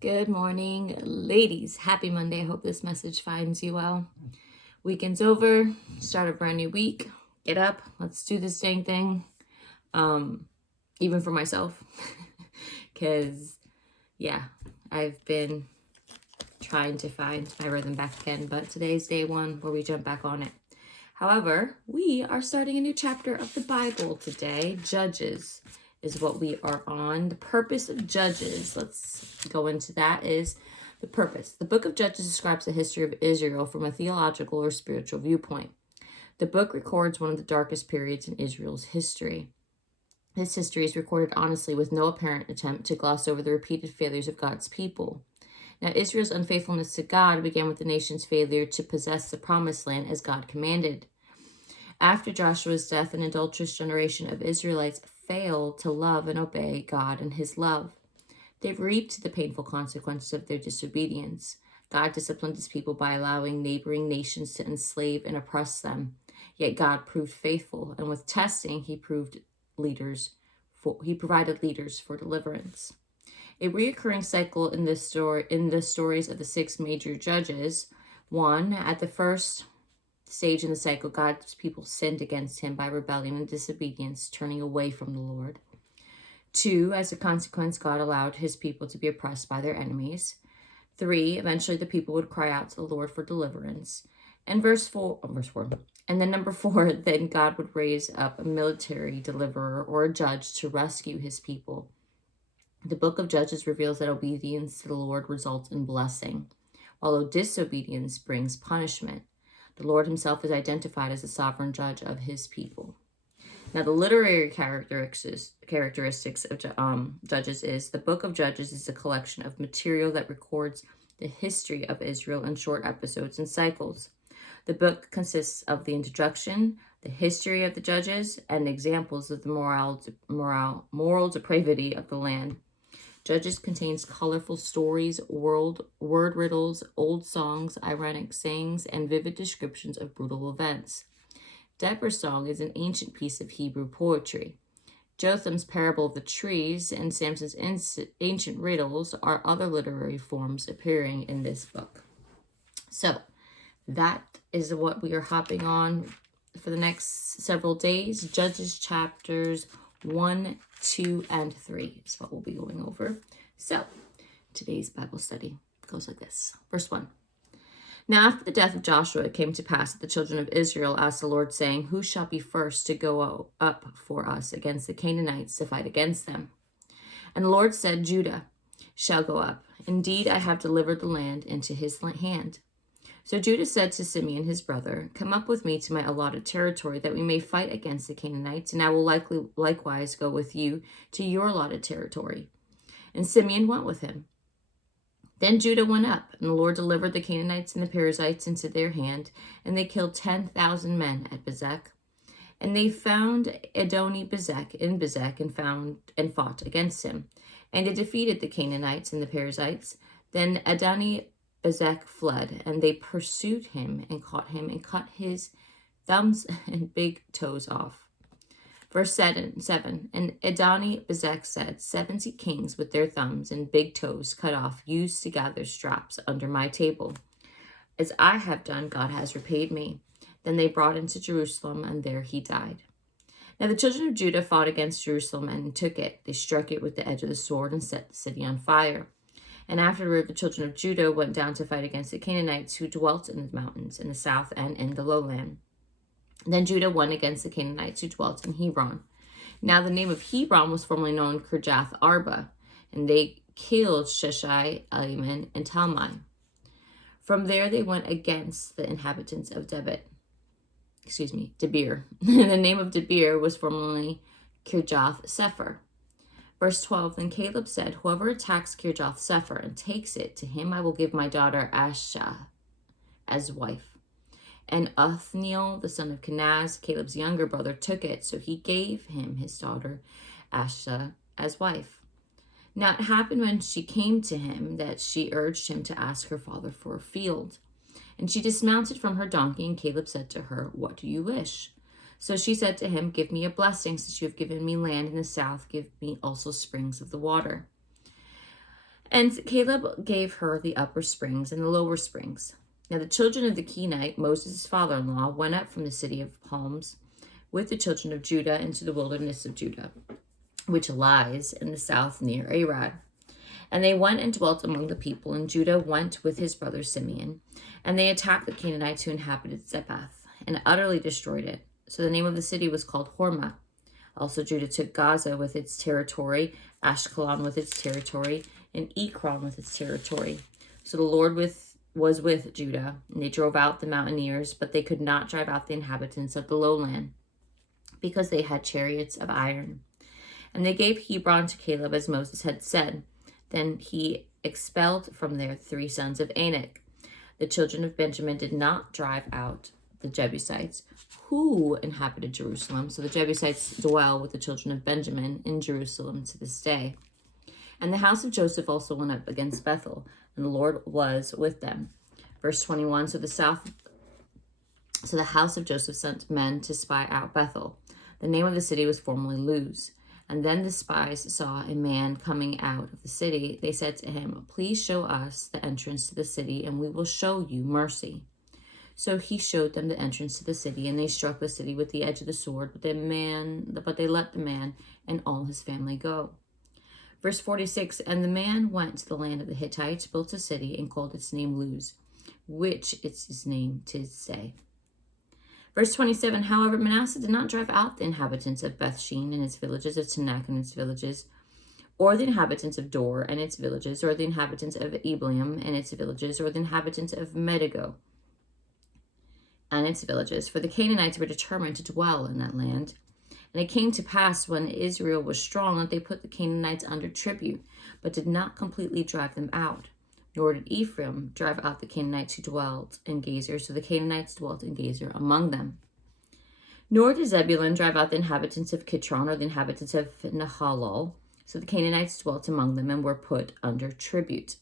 Good morning, ladies. Happy Monday. I hope this message finds you well. Weekend's over. Start a brand new week. Get up. Let's do this dang thing. Even for myself. Because, yeah, I've been trying to find my rhythm back again. But today's day one where we jump back on it. However, we are starting a new chapter of the Bible today. Judges is what we are on. The purpose of Judges, let's go into that, is the purpose. The book of Judges describes the history of Israel from a theological or spiritual viewpoint. The book records one of the darkest periods in Israel's history. This history is recorded honestly with no apparent attempt to gloss over the repeated failures of God's people. Now, Israel's unfaithfulness to God began with the nation's failure to possess the promised land as God commanded. After Joshua's death, an adulterous generation of Israelites failed to love and obey God and his love. They reaped the painful consequences of their disobedience. God disciplined his people by allowing neighboring nations to enslave and oppress them. Yet God proved faithful, and with testing, he provided leaders for deliverance. A recurring cycle in the stories of the six major judges. 1. At the first stage in the cycle, God's people sinned against him by rebellion and disobedience, turning away from the Lord. 2. As a consequence, God allowed his people to be oppressed by their enemies. 3. Eventually, the people would cry out to the Lord for deliverance. And verse 4. And then number 4, then God would raise up a military deliverer or a judge to rescue his people. The book of Judges reveals that obedience to the Lord results in blessing, while disobedience brings punishment. The Lord himself is identified as the sovereign judge of his people. Now, the literary characteristics of Judges is the book of Judges is a collection of material that records the history of Israel in short episodes and cycles. The book consists of the introduction, the history of the judges, and examples of the moral depravity of the land. Judges contains colorful stories, word riddles, old songs, ironic sayings, and vivid descriptions of brutal events. Deborah's song is an ancient piece of Hebrew poetry. Jotham's parable of the trees and Samson's ancient riddles are other literary forms appearing in this book. So that is what we are hopping on for the next several days. Judges chapters 1, 2, and 3 is what we'll be going over. So, today's Bible study goes like this. Verse 1. Now after the death of Joshua, it came to pass that the children of Israel asked the Lord, saying, Who shall be first to go up for us against the Canaanites to fight against them? And the Lord said, Judah shall go up. Indeed, I have delivered the land into his hand. So Judah said to Simeon his brother, Come up with me to my allotted territory, that we may fight against the Canaanites, and I will likewise go with you to your allotted territory. And Simeon went with him. Then Judah went up, and the Lord delivered the Canaanites and the Perizzites into their hand, and they killed 10,000 men at Bezek. And they found Adoni-Bezek in Bezek and fought against him. And they defeated the Canaanites and the Perizzites. Then Adoni-Bezek fled, and they pursued him and caught him and cut his thumbs and big toes off. Verse 7, and Adoni-Bezek said, 70 kings with their thumbs and big toes cut off used to gather straps under my table. As I have done, God has repaid me. Then they brought him to Jerusalem, and there he died. Now the children of Judah fought against Jerusalem and took it. They struck it with the edge of the sword and set the city on fire. And afterward, the children of Judah went down to fight against the Canaanites who dwelt in the mountains in the south and in the lowland. Then Judah won against the Canaanites who dwelt in Hebron. Now the name of Hebron was formerly known Kirjath Arba, and they killed Sheshai, Eliman, and Talmai. From there they went against the inhabitants of Debir. The name of Debir was formerly Kirjath Sepher. Verse 12, Then Caleb said, Whoever attacks Kirjath Sepher and takes it, to him I will give my daughter Asha as wife. And Othniel, the son of Kenaz, Caleb's younger brother, took it, so he gave him his daughter Asha as wife. Now it happened when she came to him that she urged him to ask her father for a field. And she dismounted from her donkey, and Caleb said to her, What do you wish? So she said to him, Give me a blessing, since you have given me land in the south, give me also springs of the water. And Caleb gave her the upper springs and the lower springs. Now the children of the Kenite, Moses' father-in-law, went up from the city of palms with the children of Judah into the wilderness of Judah, which lies in the south near Arad. And they went and dwelt among the people, and Judah went with his brother Simeon. And they attacked the Canaanites who inhabited Zephath, and utterly destroyed it. So the name of the city was called Hormah. Also Judah took Gaza with its territory, Ashkelon with its territory, and Ekron with its territory. So the Lord was with Judah, and they drove out the mountaineers, but they could not drive out the inhabitants of the lowland, because they had chariots of iron. And they gave Hebron to Caleb as Moses had said. Then he expelled from there 3 sons of Anak. The children of Benjamin did not drive out the Jebusites who inhabited Jerusalem. So the Jebusites dwell with the children of Benjamin in Jerusalem to this day. And the house of Joseph also went up against Bethel, and the Lord was with them. Verse 21, so the house of Joseph sent men to spy out Bethel. The name of the city was formerly Luz. And then the spies saw a man coming out of the city. They said to him, please show us the entrance to the city, and we will show you mercy. So he showed them the entrance to the city, and they struck the city with the edge of the sword, but they let the man and all his family go. Verse 46, and the man went to the land of the Hittites, built a city, and called its name Luz, which is his name to this day. Verse 27, however, Manasseh did not drive out the inhabitants of Bethshean and its villages, of Tanakh and its villages, or the inhabitants of Dor and its villages, or the inhabitants of Eblaim and its villages, or the inhabitants of Medigo and its villages. For the Canaanites were determined to dwell in that land. And it came to pass when Israel was strong that they put the Canaanites under tribute, but did not completely drive them out. Nor did Ephraim drive out the Canaanites who dwelt in Gezer, so the Canaanites dwelt in Gezer among them. Nor did Zebulun drive out the inhabitants of Kitron or the inhabitants of Nahalol, so the Canaanites dwelt among them and were put under tribute.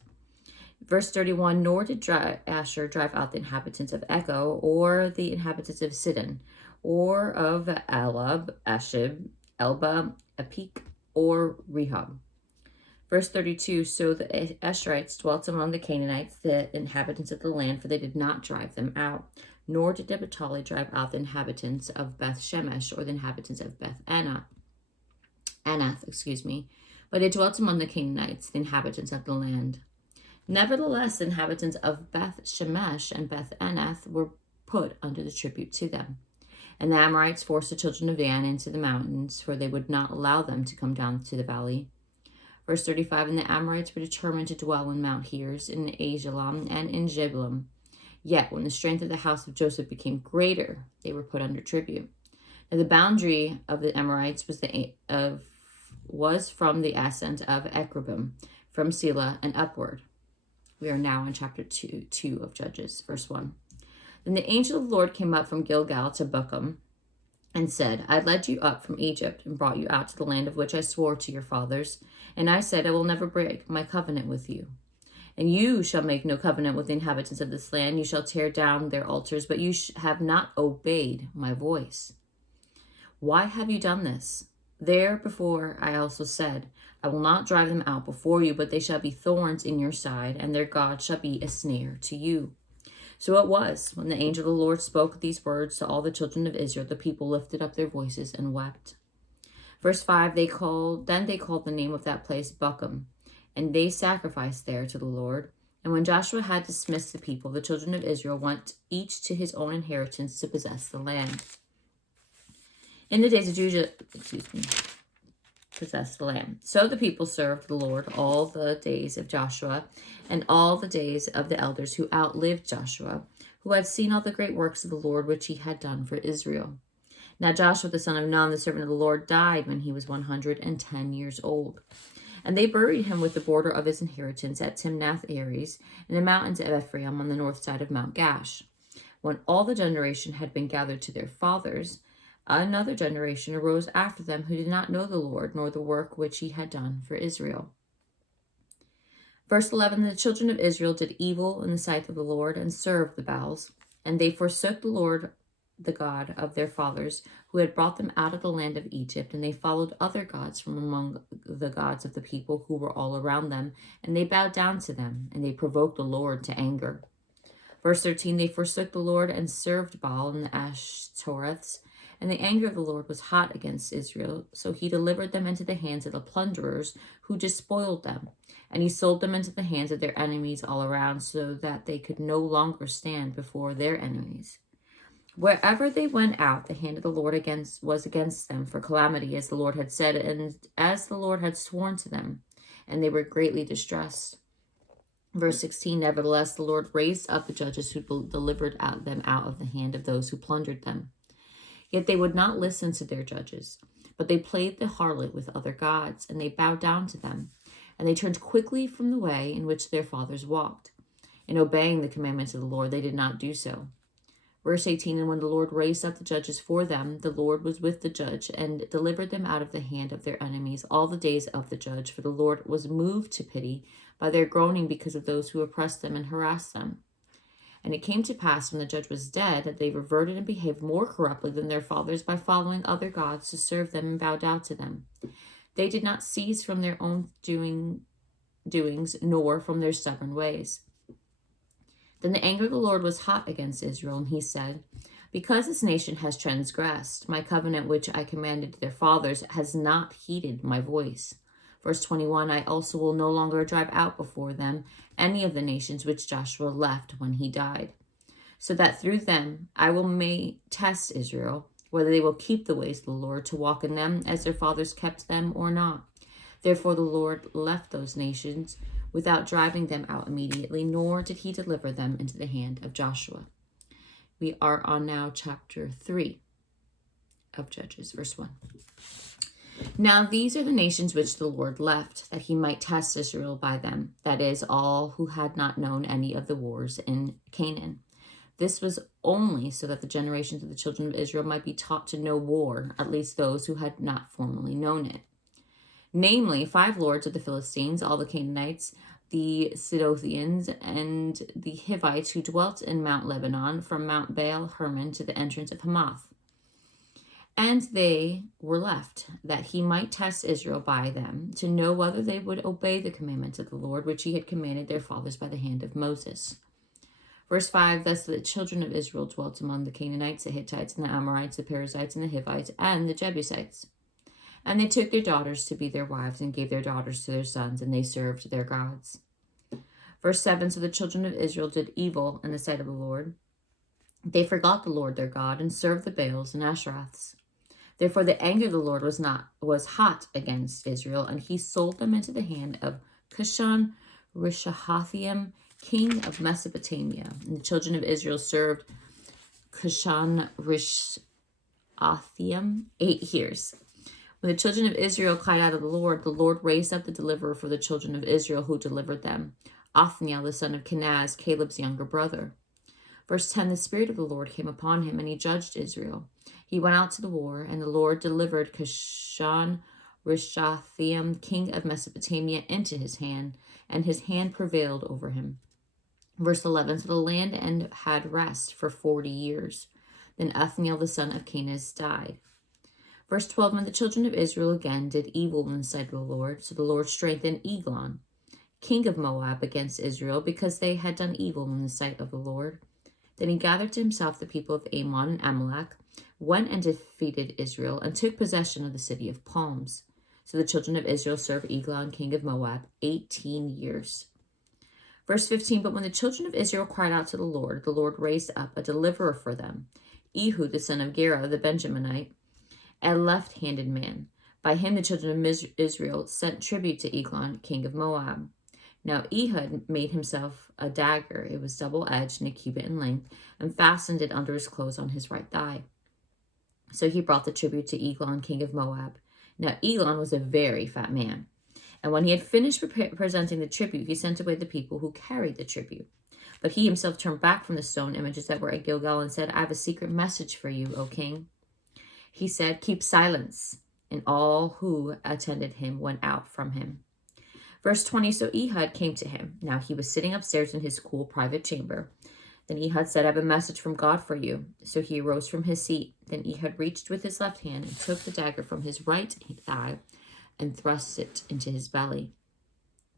Verse 31, nor did Asher drive out the inhabitants of Echo or the inhabitants of Sidon, or of Alab, Ashib, Elba, Apik, or Rehob. Verse 32, so the Asherites dwelt among the Canaanites, the inhabitants of the land, for they did not drive them out. Nor did Naphtali drive out the inhabitants of Beth Shemesh or the inhabitants of Beth Anath, but they dwelt among the Canaanites, the inhabitants of the land. Nevertheless, the inhabitants of Beth Shemesh and Beth Anath were put under the tribute to them. And the Amorites forced the children of Dan into the mountains, for they would not allow them to come down to the valley. Verse 35, and the Amorites were determined to dwell in Mount Heres, in Ajalon, and in Jebulun. Yet, when the strength of the house of Joseph became greater, they were put under tribute. Now, the boundary of the Amorites was from the ascent of Ekrebim, from Selah and upward. We are now in chapter 2 of Judges, verse 1. Then the angel of the Lord came up from Gilgal to Bochum and said, I led you up from Egypt and brought you out to the land of which I swore to your fathers. And I said, I will never break my covenant with you. And you shall make no covenant with the inhabitants of this land. You shall tear down their altars, but you have not obeyed my voice. Why have you done this? There before I also said, I will not drive them out before you, but they shall be thorns in your side, and their God shall be a snare to you. So it was, when the angel of the Lord spoke these words to all the children of Israel, the people lifted up their voices and wept. Verse 5, they called the name of that place Bochum, and they sacrificed there to the Lord. And when Joshua had dismissed the people, the children of Israel went each to his own inheritance to possess the land. In the days of Judah, possess the land. So the people served the Lord all the days of Joshua and all the days of the elders who outlived Joshua, who had seen all the great works of the Lord which he had done for Israel. Now Joshua the son of Nun, the servant of the Lord, died when he was 110 years old. And they buried him with the border of his inheritance at Timnath-Ares in the mountains of Ephraim on the north side of Mount Gash. When all the generation had been gathered to their fathers, another generation arose after them who did not know the Lord, nor the work which he had done for Israel. Verse 11, the children of Israel did evil in the sight of the Lord and served the Baals, and they forsook the Lord the God of their fathers, who had brought them out of the land of Egypt, and they followed other gods from among the gods of the people who were all around them, and they bowed down to them, and they provoked the Lord to anger. Verse 13, they forsook the Lord and served Baal and the Ashtoreths, and the anger of the Lord was hot against Israel, so he delivered them into the hands of the plunderers who despoiled them, and he sold them into the hands of their enemies all around, so that they could no longer stand before their enemies. Wherever they went out, the hand of the Lord was against them for calamity, as the Lord had said, and as the Lord had sworn to them, and they were greatly distressed. Verse 16, nevertheless, the Lord raised up the judges who delivered them out of the hand of those who plundered them. Yet they would not listen to their judges, but they played the harlot with other gods, and they bowed down to them, and they turned quickly from the way in which their fathers walked. In obeying the commandments of the Lord, they did not do so. Verse 18, and when the Lord raised up the judges for them, the Lord was with the judge and delivered them out of the hand of their enemies all the days of the judge, for the Lord was moved to pity by their groaning because of those who oppressed them and harassed them. And it came to pass when the judge was dead that they reverted and behaved more corruptly than their fathers by following other gods to serve them and bow down to them. They did not cease from their own doings, nor from their stubborn ways. Then the anger of the Lord was hot against Israel, and he said, because this nation has transgressed my covenant which I commanded their fathers, has not heeded my voice. Verse 21, I also will no longer drive out before them any of the nations which Joshua left when he died, so that through them I may test Israel, whether they will keep the ways of the Lord to walk in them as their fathers kept them or not. Therefore the Lord left those nations without driving them out immediately, nor did he deliver them into the hand of Joshua. We are on now chapter 3 of Judges, verse 1. Now these are the nations which the Lord left, that he might test Israel by them, that is, all who had not known any of the wars in Canaan. This was only so that the generations of the children of Israel might be taught to know war, at least those who had not formerly known it. Namely, 5 lords of the Philistines, all the Canaanites, the Sidonians, and the Hivites who dwelt in Mount Lebanon, from Mount Baal Hermon to the entrance of Hamath. And they were left, that he might test Israel by them, to know whether they would obey the commandments of the Lord, which he had commanded their fathers by the hand of Moses. Verse 5, thus the children of Israel dwelt among the Canaanites, the Hittites, and the Amorites, the Perizzites, and the Hivites, and the Jebusites. And they took their daughters to be their wives, and gave their daughters to their sons, and they served their gods. Verse 7, so the children of Israel did evil in the sight of the Lord. They forgot the Lord their God, and served the Baals and Ashtoreths. Therefore the anger of the Lord was hot against Israel, and he sold them into the hand of Cushan-Rishathaim, king of Mesopotamia. And the children of Israel served Cushan-Rishathaim 8 years. When the children of Israel cried out to the Lord raised up the deliverer for the children of Israel, who delivered them, Othniel the son of Kenaz, Caleb's younger brother. Verse 10, the Spirit of the Lord came upon him, and he judged Israel. He went out to the war, and the Lord delivered Cushan-Rishathaim, king of Mesopotamia, into his hand, and his hand prevailed over him. Verse 11, so the land had rest for 40 years. Then Othniel the son of Kenaz died. Verse 12, when the children of Israel again did evil in the sight of the Lord, so the Lord strengthened Eglon, king of Moab, against Israel, because they had done evil in the sight of the Lord. Then he gathered to himself the people of Ammon and Amalek, went and defeated Israel, and took possession of the city of palms. So the children of Israel served Eglon, king of Moab, 18 years. Verse 15, but when the children of Israel cried out to the Lord raised up a deliverer for them, Ehud the son of Gera the Benjaminite, a left-handed man. By him the children of Israel sent tribute to Eglon, king of Moab. Now Ehud made himself a dagger. It was double-edged and a cubit in length, and fastened it under his clothes on his right thigh. So he brought the tribute to Eglon, king of Moab. Now Eglon was a very fat man. And when he had finished presenting the tribute, he sent away the people who carried the tribute. But he himself turned back from the stone images that were at Gilgal and said, I have a secret message for you, O king. He said, keep silence. And all who attended him went out from him. Verse 20, so Ehud came to him. Now he was sitting upstairs in his cool private chamber. Then Ehud said, I have a message from God for you. So he arose from his seat. Then Ehud reached with his left hand and took the dagger from his right thigh and thrust it into his belly.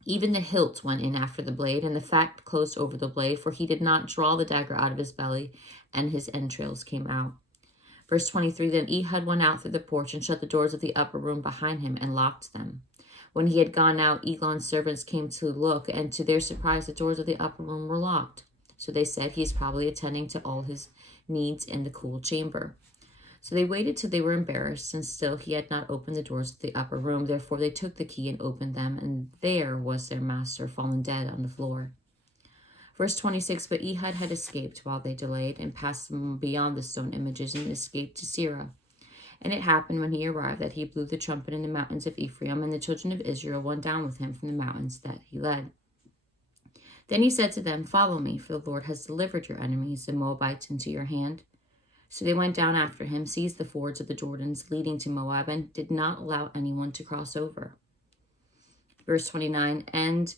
Even the hilt went in after the blade, and the fat closed over the blade, for he did not draw the dagger out of his belly, and his entrails came out. Verse 23, Then Ehud went out through the porch and shut the doors of the upper room behind him and locked them. When he had gone out, Eglon's servants came to look, and to their surprise the doors of the upper room were locked. So they said, he is probably attending to all his needs in the cool chamber. So they waited till they were embarrassed, and still he had not opened the doors of the upper room. Therefore they took the key and opened them, and there was their master fallen dead on the floor. Verse 26, But Ehud had escaped while they delayed, and passed beyond the stone images, and escaped to Seirah. And it happened when he arrived that he blew the trumpet in the mountains of Ephraim, and the children of Israel went down with him from the mountains that he led. Then he said to them, Follow me, for the Lord has delivered your enemies, the Moabites, into your hand. So they went down after him, seized the fords of the Jordans leading to Moab, and did not allow anyone to cross over. Verse 29, And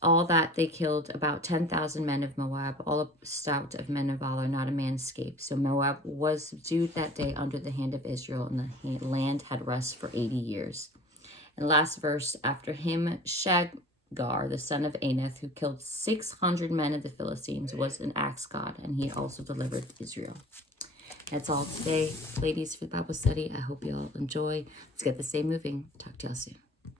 all that they killed about 10,000 men of Moab, all stout of men of valor, not a man escaped. So Moab was subdued that day under the hand of Israel, and the land had rest for 80 years. And last verse, after him, Shagar, the son of Anath, who killed 600 men of the Philistines, was an axe god, and he also delivered Israel. That's all today, ladies, for the Bible study. I hope you all enjoy. Let's get this day moving. Talk to y'all soon.